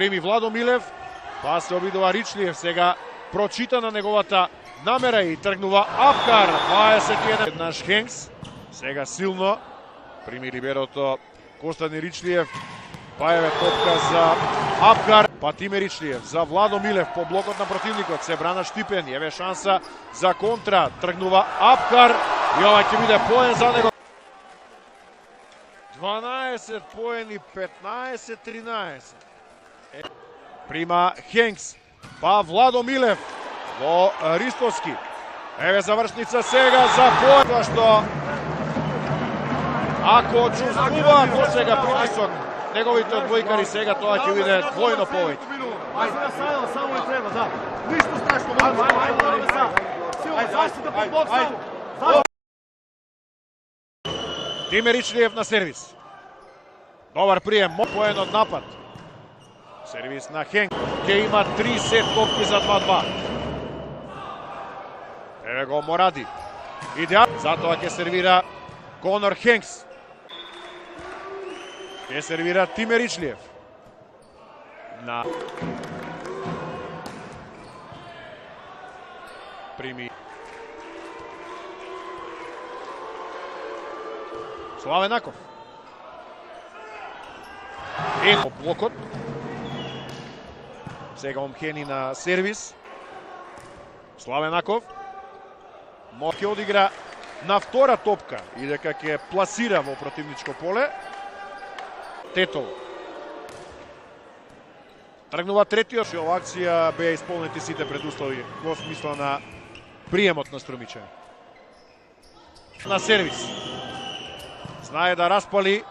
Прими Владо Милев, па се обидува Ричлиев, сега прочита на неговата намера и тргнува Апкар. 21 еднаш Хенкс, сега силно прими либерото Костадин Ричлиев, па еве топка за Апкар, па Тиме Ричлиев за Владо Милев по блокот на противникот, се брана Штипен, еве шанса за контра, тргнува Апкар и ова ќе биде поен за него. 12 поени, 15-13. Прима Хенкс, па Владо Милев во Ристовски. Еве завршница сега за поен, што ако чувствува досега притисок неговите одбојкари, сега тоа ќе биде двојно повеќе. Ајде само и треба, да. Ништо страшно, ајде. Тиме Ричлиев на сервис. Добар прием, поен од напад. Сервис на Хенк. Ќе има 3 сет топки за 2-2. Еве го Моради. Идеално. Затоа ќе сервира Конор Хенкс. Ќе сервира Тиме Ричлиев. На прими Славенаков. Ето блокот. Сега Омхени на сервис. Славенаков. Ќе одигра на втора топка и дека ќе пласира во противничко поле. Тетол. Тргнува третиот. Ова акција беа исполнети сите предуслови во смисла на приемот на Струмичани. На сервис. Знае да распали.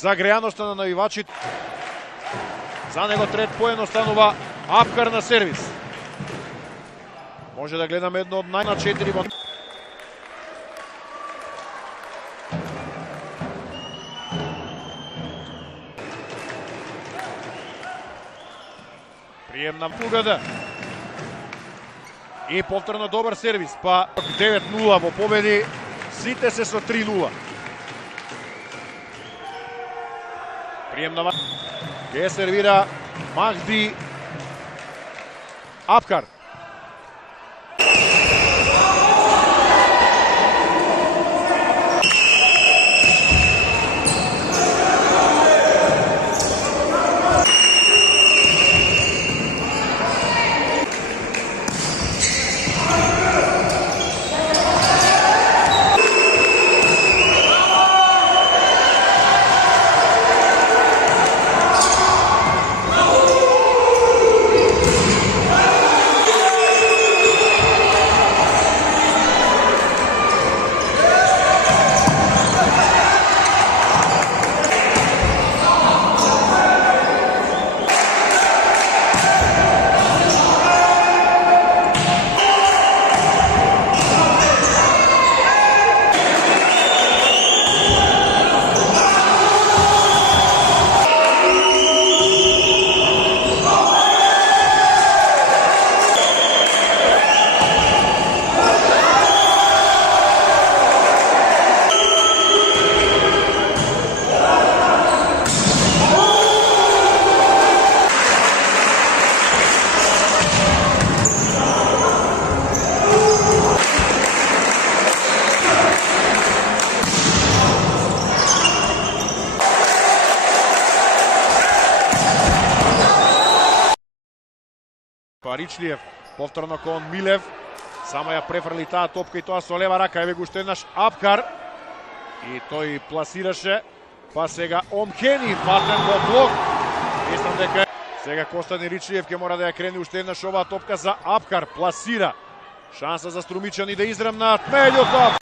Загрејаноста на навивачите. За него трет поен останува Апкар на сервис. Може да гледаме едно од на 4. Прием на Пугада. И повторно добар сервис, па 9-0 во победи, сите се со 3-0. Прием на ќе сервира Махди Апкар. Ричлиев, повторно кон Милев, само ја префрли таа топка и тоа со лева рака, еве го уште еднаш Апкар и тој пласираше, па сега Омхени, фатен во блок, мислам дека Сега Костадин Ричлиев ќе мора да ја крени уште еднаш оваа топка за Апкар. Пласира. Шанса за Струмичани да израмнат. Меѓутоа